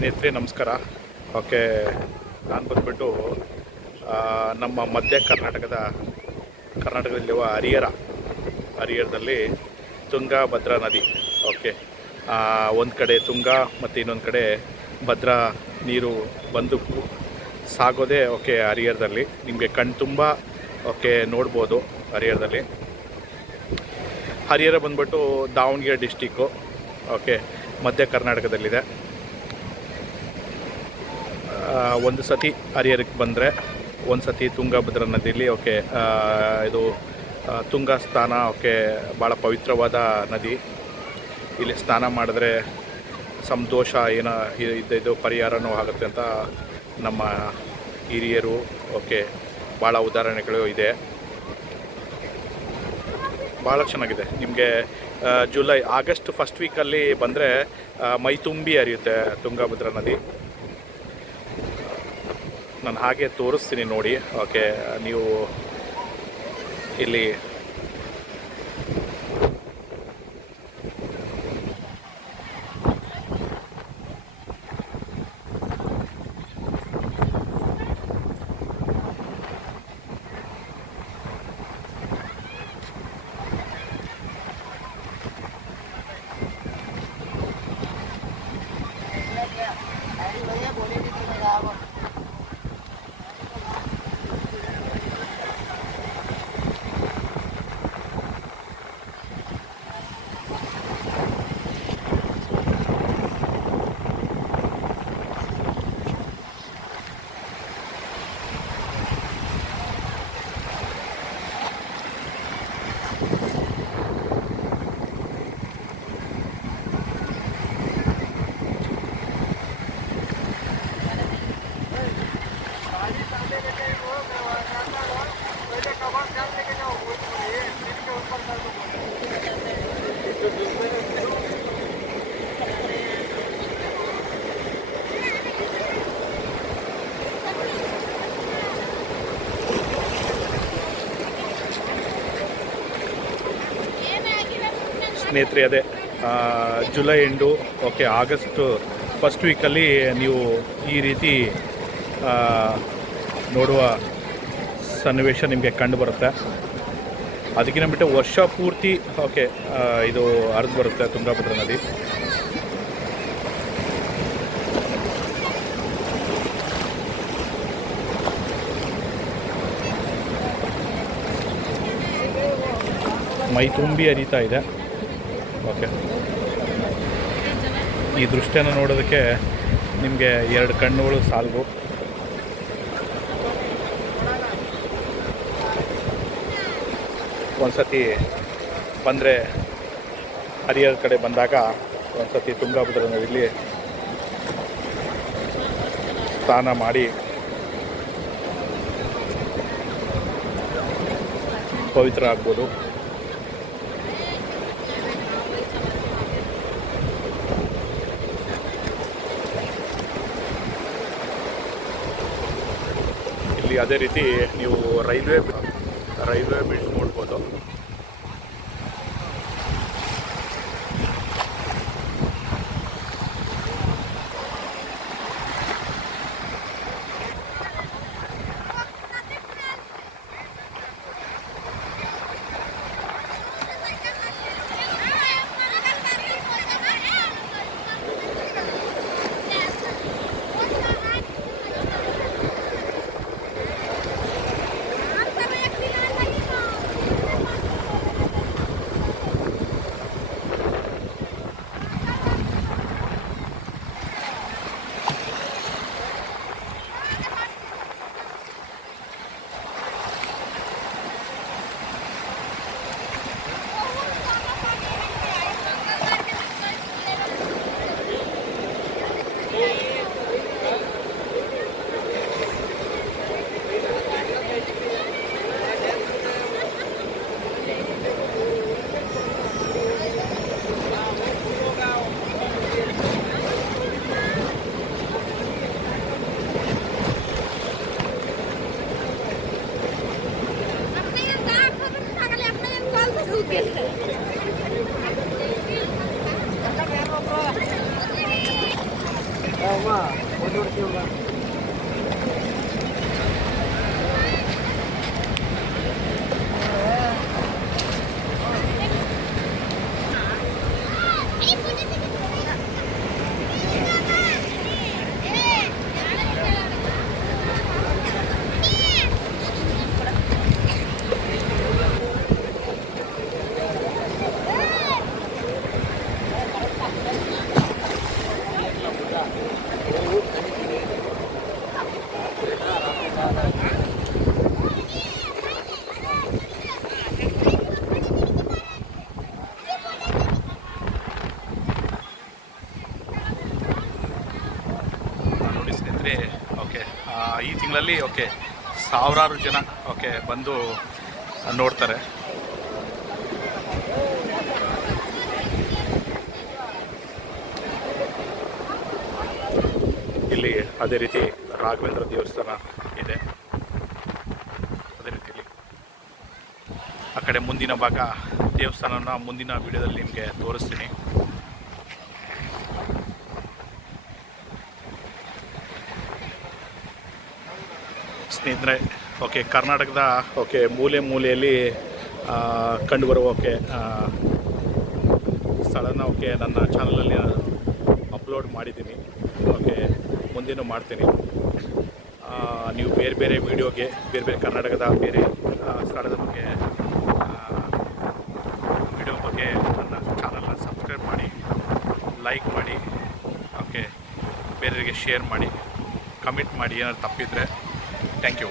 ಸ್ನೇಹಿತರೆ ನಮಸ್ಕಾರ. ಓಕೆ, ನಾನು ಬಂದುಬಿಟ್ಟು ನಮ್ಮ ಮಧ್ಯ ಕರ್ನಾಟಕದಲ್ಲಿರುವ ಹರಿಹರದಲ್ಲಿ ತುಂಗಭದ್ರಾ ನದಿ. ಓಕೆ, ಒಂದು ಕಡೆ ತುಂಗ ಮತ್ತು ಇನ್ನೊಂದು ಕಡೆ ಭದ್ರಾ ನೀರು ಬಂದು ಸಾಗೋದೇ ಓಕೆ ಹರಿಹರದಲ್ಲಿ. ನಿಮಗೆ ಕಣ್ತುಂಬ ಓಕೆ ನೋಡ್ಬೋದು. ಹರಿಹರ ಬಂದ್ಬಿಟ್ಟು ದಾವಣಗೆರೆ ಡಿಸ್ಟಿಕ್ಕು. ಓಕೆ, ಮಧ್ಯ ಕರ್ನಾಟಕದಲ್ಲಿದೆ. ಒಂದು ಸತಿ ಹರಿಹರಕ್ಕೆ ಬಂದರೆ ಒಂದು ಸತಿ ತುಂಗಭದ್ರಾ ನದಿಯಲ್ಲಿ ಓಕೆ ಇದು ತುಂಗ ಸ್ನಾನ. ಓಕೆ, ಭಾಳ ಪವಿತ್ರವಾದ ನದಿ. ಇಲ್ಲಿ ಸ್ನಾನ ಮಾಡಿದ್ರೆ ಸಂತೋಷ ಏನೋ ಇದು ಪರಿಹಾರನೂ ಆಗುತ್ತೆ ಅಂತ ನಮ್ಮ ಹಿರಿಯರು ಓಕೆ ಭಾಳ ಉದಾಹರಣೆಗಳು ಇದೆ. ಭಾಳ ಚೆನ್ನಾಗಿದೆ. ನಿಮಗೆ ಆಗಸ್ಟ್ ಫಸ್ಟ್ ವೀಕಲ್ಲಿ ಬಂದರೆ ಮೈ ತುಂಬಿ ಹರಿಯುತ್ತೆ ತುಂಗಭದ್ರಾ ನದಿ. ನಾನು ಹಾಗೆ ತೋರಿಸ್ತೀನಿ ನೋಡಿ. ಓಕೆ, ನೀವು ಇಲ್ಲಿ ಸ್ನೇಹಿತರೆ ಅದೇ July end okay August first ವೀಕಲ್ಲಿ ನೀವು ಈ ರೀತಿ ನೋಡುವ ಸನ್ನಿವೇಶ ನಿಮಗೆ ಕಂಡು ಬರುತ್ತೆ. ಅದಕ್ಕಿಂತ ಬಿಟ್ಟು ವರ್ಷ ಪೂರ್ತಿ ಓಕೆ ಇದು ಹರಿದು ಬರುತ್ತೆ ತುಂಗಭದ್ರಾ ನದಿ. ಮೈ ತುಂಬಿ ಹರಿತಾ ಇದೆ. ಓಕೆ, ಈ ದೃಶ್ಯನ ನೋಡೋದಕ್ಕೆ ನಿಮಗೆ ಎರಡು ಕಣ್ಣುಗಳು ಸಾಲವು. ಒಂದು ಸತಿ ಬಂದರೆ ಹರಿಹರ ಕಡೆ ಬಂದಾಗ ಒಂದು ಸತಿ ತುಂಗಭದ್ರಾ ನದಿಯಲ್ಲಿ ಸ್ನಾನ ಮಾಡಿ ಪವಿತ್ರ ಆಗ್ಬೋದು. ಇಲ್ಲಿ ಅದೇ ರೀತಿ ನೀವು ರೈಲ್ವೆ ಬ್ರಿಡ್ಜ್ ನೋಡ್ಬೋದು. ನೋಡಿ ಸ್ನೇಹಿತರೆ, ಓಕೆ ಈ ತಿಂಗಳಲ್ಲಿ ಓಕೆ ಸಾವಿರಾರು ಜನ ಓಕೆ ಬಂದು ನೋಡ್ತಾರೆ. ಇಲ್ಲಿ ಅದೇ ರೀತಿ ರಾಘವೇಂದ್ರ ದೇವಸ್ಥಾನ ಇದೆ. ಅದೇ ರೀತಿಯಲ್ಲಿ ಆ ಕಡೆ ಮುಂದಿನ ಭಾಗ ದೇವಸ್ಥಾನನ ಮುಂದಿನ ವಿಡಿಯೋದಲ್ಲಿ ನಿಮಗೆ ತೋರಿಸ್ತೀನಿ. ಸ್ನೇಹಿತರೆ, ಓಕೆ ಕರ್ನಾಟಕದ ಓಕೆ ಮೂಲೆಯಲ್ಲಿ ಕಂಡುಬರುವ ಓಕೆ ಸ್ಥಳನ ಓಕೆ ನನ್ನ ಚಾನಲಲ್ಲಿ ಅಪ್ಲೋಡ್ ಮಾಡಿದ್ದೀನಿ. ಓಕೆ ಮುಂದೇನೂ ಮಾಡ್ತೀನಿ. ನೀವು ಬೇರೆ ಬೇರೆ ವೀಡಿಯೋಗೆ ಬೇರೆ ಕರ್ನಾಟಕದ ಬೇರೆ ಸ್ಥಳದ ಬಗ್ಗೆ ವಿಡಿಯೋ ಬಗ್ಗೆ ನನ್ನ ಚಾನಲ್ನ ಸಬ್ಸ್ಕ್ರೈಬ್ ಮಾಡಿ, ಲೈಕ್ ಮಾಡಿ, ಓಕೆ ಬೇರೆಯವರಿಗೆ ಶೇರ್ ಮಾಡಿ, ಕಮೆಂಟ್ ಮಾಡಿ. ಏನಾದ್ರು ತಪ್ಪಿದರೆ ಥ್ಯಾಂಕ್ ಯು.